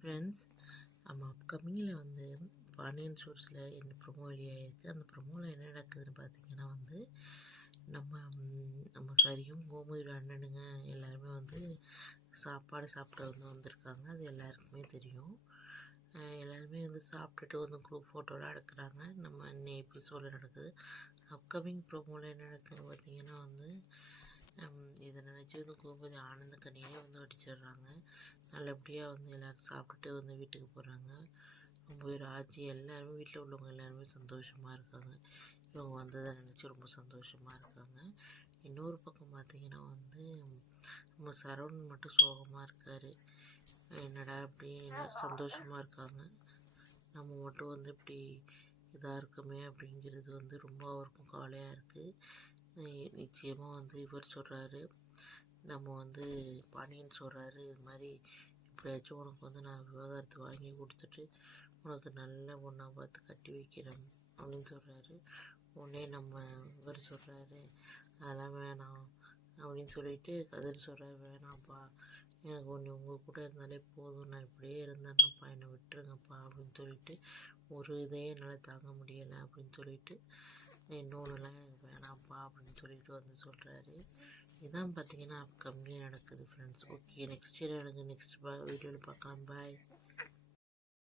Friends, நம்ம அப்கமிங்கில் வந்து பாண்டியன் ஸ்டோர்ஸில் என்ன ப்ரொமோ வெளியாகிருக்கு. அந்த ப்ரொமோவில் என்ன நடக்குதுன்னு பார்த்தீங்கன்னா வந்து நம்ம சரியும் கோமதியோட அண்ணனுங்க எல்லாருமே வந்து சாப்பாடு சாப்பிட வந்திருக்காங்க. அது எல்லாருக்குமே தெரியும். எல்லாருமே வந்து சாப்பிட்டுட்டு வந்து குரூப் ஃபோட்டோலாம் எடுக்கிறாங்க. நம்ம இன்னும் எபிசோடில் நடக்குது. அப்கமிங் ப்ரோமோவில் என்ன நடக்குதுன்னு பார்த்தீங்கன்னா வந்து இதை நினச்சி வந்து கோமதி ஆனந்த கண்ணியே வந்து அடிச்சிடுறாங்க. நல்லபடியாக வந்து எல்லோரும் சாப்பிட்டுட்டு வந்து வீட்டுக்கு போகிறாங்க. ரொம்ப ராஜி எல்லாருமே வீட்டில் உள்ளவங்க எல்லாருமே சந்தோஷமாக இருக்காங்க. இவங்க வந்ததை நினச்சி ரொம்ப சந்தோஷமாக இருக்காங்க. இன்னொரு பக்கம் பார்த்திங்கன்னா வந்து நம்ம சரவணன் மட்டும் சோகமாக இருக்கார். என்னடா இப்படி எல்லோரும் சந்தோஷமாக இருக்காங்க, நம்ம மட்டும் வந்து இப்படி இதாக இருக்குமே அப்படிங்கிறது வந்து ரொம்ப அவருக்கும் கவலையாக இருக்குது. நிச்சயமாக வந்து இவர் சொல்கிறாரு, நம்ம வந்து பாண்டியன் சொல்கிறாரு, இது மாதிரி எப்படியாச்சும் உனக்கு வந்து நான் விவாகரத்து வாங்கி கொடுத்துட்டு உனக்கு நல்ல பொண்ணா பார்த்து கட்டி வைக்கிறேன் அப்படின்னு சொல்கிறாரு. உடனே நம்ம இவர் சொல்கிறாரு, அதெல்லாம் வேணாம் அப்படின்னு சொல்லிட்டு கதிர் சொல்கிறாரு, வேணாம்ப்பா, எனக்கு ஒன்று உங்கள் கூட இருந்தாலே போதும், நான் இப்படியே இருந்தேன்னப்பா, என்னை விட்டுருங்கப்பா அப்படின்னு சொல்லிட்டு ஒரு இதையே என்னால் தாங்க முடியலை அப்படின்னு சொல்லிட்டு இன்னொன்றுலாம் எனக்கு வேணாம்ப்பா அப்படின்னு சொல்லிட்டு வந்து சொல்கிறாரு. இதான் பார்த்தீங்கன்னா கம்மியாக நடக்குது ஃப்ரெண்ட்ஸ். ஓகே, நெக்ஸ்ட் இயர் எனக்கு நெக்ஸ்ட் வீடியோவில் பார்க்கலாம். பாய்.